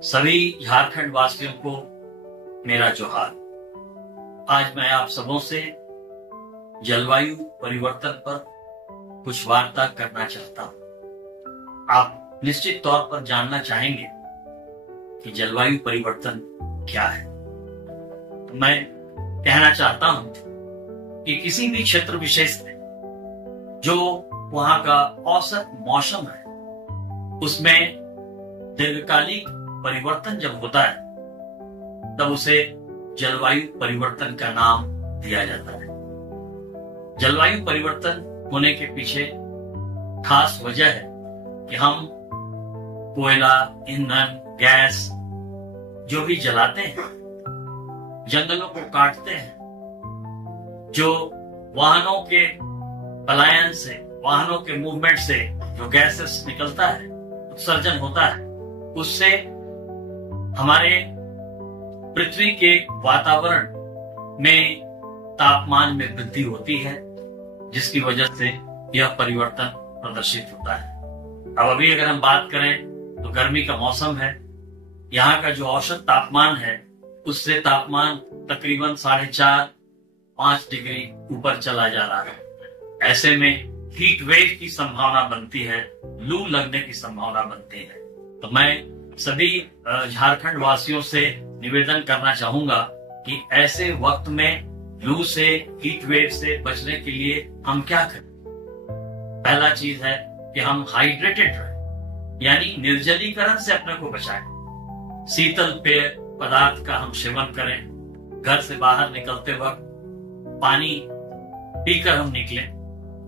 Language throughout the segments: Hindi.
सभी झारखंड वासियों को मेरा जोहार। आज मैं आप सबों से जलवायु परिवर्तन पर कुछ वार्ता करना चाहता हूं। आप निश्चित तौर पर जानना चाहेंगे कि जलवायु परिवर्तन क्या है। तो मैं कहना चाहता हूं कि किसी भी क्षेत्र विशेष में जो वहां का औसत मौसम है उसमें दीर्घकालिक परिवर्तन जब होता है तब उसे जलवायु परिवर्तन का नाम दिया जाता है। जलवायु परिवर्तन होने के पीछे खास वजह है कि हम कोयला, ईंधन, गैस जो भी जलाते हैं, जंगलों को काटते हैं, जो वाहनों के पलायन से, वाहनों के मूवमेंट से जो गैसेस निकलता है, उत्सर्जन होता है, उससे हमारे पृथ्वी के वातावरण में तापमान में वृद्धि होती है, जिसकी वजह से यह परिवर्तन प्रदर्शित होता है। अब अभी अगर हम बात करें तो गर्मी का मौसम है। यहाँ का जो औसत तापमान है उससे तापमान तकरीबन 4.5-5 डिग्री ऊपर चला जा रहा है। ऐसे में हीट वेव की संभावना बनती है, लू लगने की संभावना बनती है। तो मैं सभी झारखंड वासियों से निवेदन करना चाहूंगा कि ऐसे वक्त में लू से, हीट वेव से बचने के लिए हम क्या करें। पहला चीज है कि हम हाइड्रेटेड रहें, यानी निर्जलीकरण से अपने को बचाएं। शीतल पेय पदार्थ का हम सेवन करें। घर से बाहर निकलते वक्त पानी पीकर हम निकलें।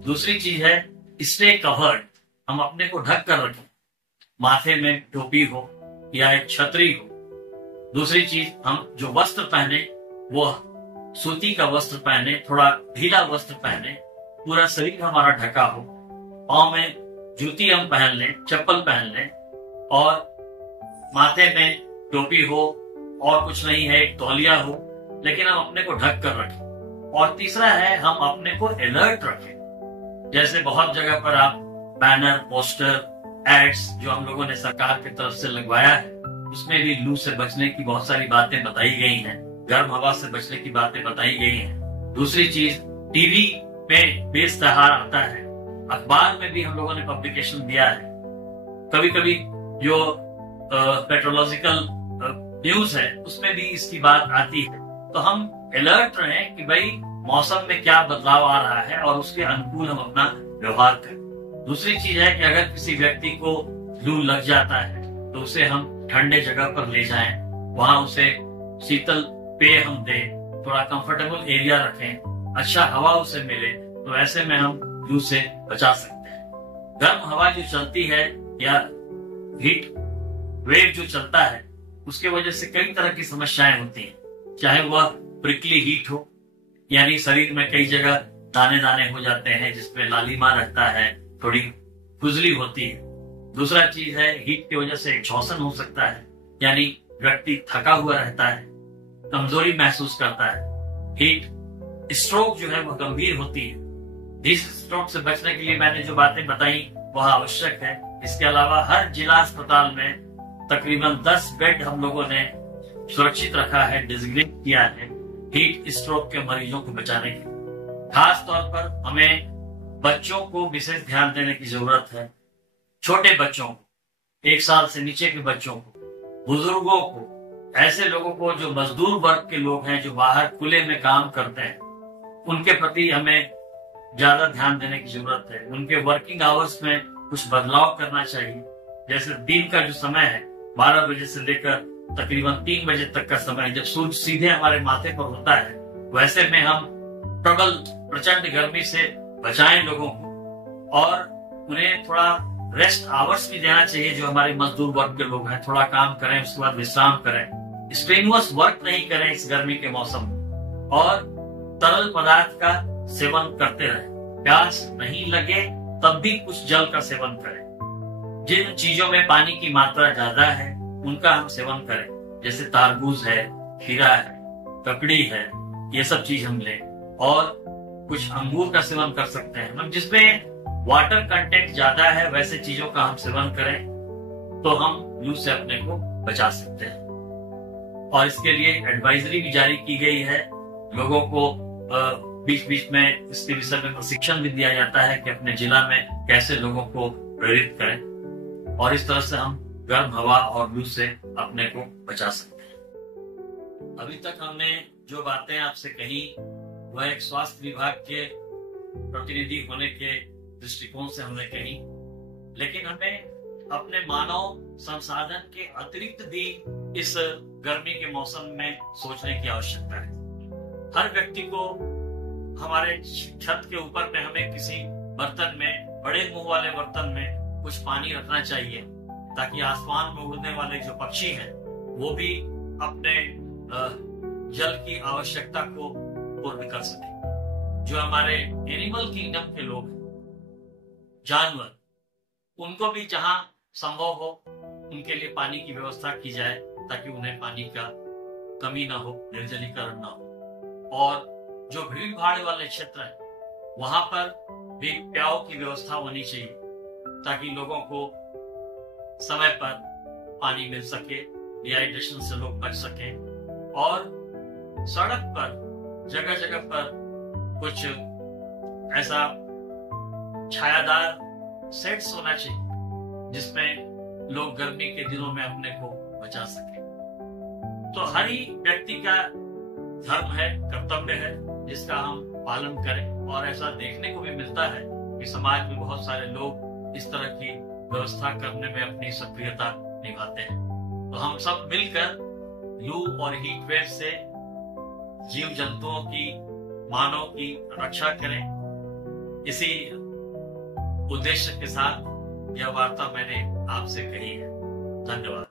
दूसरी चीज है स्टे कवर्ड, हम अपने को ढक कर रखें। माथे में टोपी हो या एक छतरी हो। दूसरी चीज, हम जो वस्त्र पहने वो सूती का वस्त्र पहने, थोड़ा ढीला वस्त्र पहने, पूरा शरीर हमारा ढका हो। पाँव में जूती हम पहन लें, चप्पल पहन लें, और माथे में टोपी हो और कुछ नहीं है, एक तौलिया हो, लेकिन हम अपने को ढक कर रखें। और तीसरा है हम अपने को अलर्ट रखें। जैसे बहुत जगह पर आप बैनर, पोस्टर, एड्स जो हम लोगों ने सरकार की तरफ से लगवाया है, उसमें भी लू से बचने की बहुत सारी बातें बताई गई हैं, गर्म हवा से बचने की बातें बताई गई हैं। दूसरी चीज, टीवी पे बेइश्तिहार आता है, अखबार में भी हम लोगों ने पब्लिकेशन दिया है। कभी कभी जो पेट्रोलॉजिकल न्यूज है उसमें भी इसकी बात आती है। तो हम अलर्ट रहें कि भाई मौसम में क्या बदलाव आ रहा है और उसके अनुकूल हम अपना व्यवहार करें। दूसरी चीज है कि अगर किसी व्यक्ति को लू लग जाता है तो उसे हम ठंडे जगह पर ले जाएं, वहां उसे शीतल पेय हम दें, थोड़ा कंफर्टेबल एरिया रखें, अच्छा हवा उसे मिले, तो ऐसे में हम लू से बचा सकते हैं। गर्म हवा जो चलती है या हीट वेव जो चलता है उसके वजह से कई तरह की समस्याएं होती हैं। चाहे वह प्रिकली हीट हो, यानी शरीर में कई जगह दाने दाने हो जाते हैं जिसमें लालिमा रहता है, थोड़ी खुजली होती है। दूसरा चीज है हीट की वजह से एग्जॉशन हो सकता है, यानी व्यक्ति थका हुआ रहता है, कमजोरी महसूस करता है। हीट स्ट्रोक जो है वह गंभीर होती है। इस स्ट्रोक से बचने के लिए मैंने जो बातें बताई वह आवश्यक है। इसके अलावा हर जिला अस्पताल में तकरीबन 10 बेड हम लोगों ने सुरक्षित रखा है, डिजिग्नेट किया है हीट स्ट्रोक के मरीजों को बचाने के लिए। खास तौर पर हमें बच्चों को विशेष ध्यान देने की जरूरत है। छोटे बच्चों को, 1 साल से नीचे के बच्चों को, बुजुर्गों को, ऐसे लोगों को जो मजदूर वर्ग के लोग हैं, जो बाहर खुले में काम करते हैं, उनके प्रति हमें ज्यादा ध्यान देने की जरूरत है। उनके वर्किंग आवर्स में कुछ बदलाव करना चाहिए। जैसे दिन का जो समय है 12 बजे से लेकर तकरीबन 3 बजे तक का समय, जब सूर्य सीधे हमारे माथे पर होता है, वैसे में हम प्रबल प्रचंड गर्मी से बचाएं लोगों को, और उन्हें थोड़ा रेस्ट आवर्स भी देना चाहिए। जो हमारे मजदूर वर्ग के लोग हैं, थोड़ा काम करें, उसके बाद विश्राम करें, स्ट्रेनुअस वर्क नहीं करें इस गर्मी के मौसम में, और तरल पदार्थ का सेवन करते रहें। प्यास नहीं लगे तब भी कुछ जल का सेवन करें। जिन चीजों में पानी की मात्रा ज्यादा है उनका हम सेवन करें, जैसे तारबूज है, खीरा है, ककड़ी है, ये सब चीज हम लें। और कुछ अंगूर का सेवन कर सकते हैं। मतलब जिसमें वाटर कंटेंट ज्यादा है वैसे चीजों का हम सेवन करें तो हम लू से अपने को बचा सकते हैं। और इसके लिए एडवाइजरी भी जारी की गई है। लोगों को बीच बीच में इसके विषय में प्रशिक्षण भी दिया जाता है कि अपने जिला में कैसे लोगों को प्रेरित करें और इस तरह से हम गर्म हवा और लू से अपने को बचा सकते हैं। अभी तक हमने जो बातें आपसे कही वह एक स्वास्थ्य विभाग के प्रतिनिधि होने के दृष्टिकोण से हमने कही, लेकिन हमें अपने मानव संसाधन के अतिरिक्त भी इस गर्मी के मौसम में सोचने की आवश्यकता है। हर व्यक्ति को हमारे छत के ऊपर में हमें किसी बर्तन में, बड़े मुंह वाले बर्तन में कुछ पानी रखना चाहिए ताकि आसमान में उड़ने वाले जो पक्षी हैं वो भी अपने जल की आवश्यकता को पूर्ण कर सके। जो हमारे एनिमल किंगडम के लोग, जानवर, उनको भी जहां संभव हो उनके लिए पानी की व्यवस्था की जाए ताकि उन्हें पानी का कमी ना हो, निर्जलीकरण ना हो। और जो भीड़ भाड़ वाले क्षेत्र है वहां पर भी प्याऊ की व्यवस्था होनी चाहिए ताकि लोगों को समय पर पानी मिल सके, डिहाइड्रेशन से लोग बच सके। और सड़क पर जगह जगह पर कुछ ऐसा छायादार सेट्स होना चाहिए जिसमें लोग गर्मी के दिनों में अपने को बचा सके। तो हर ही व्यक्ति का धर्म है, कर्तव्य है जिसका हम पालन करें। और ऐसा देखने को भी मिलता है कि समाज में बहुत सारे लोग इस तरह की व्यवस्था करने में अपनी सक्रियता निभाते हैं। तो हम सब मिलकर लू और हीट वेव से जीव जंतुओं की, मानव की रक्षा करें। इसी उद्देश्य के साथ यह वार्ता मैंने आपसे कही है। धन्यवाद।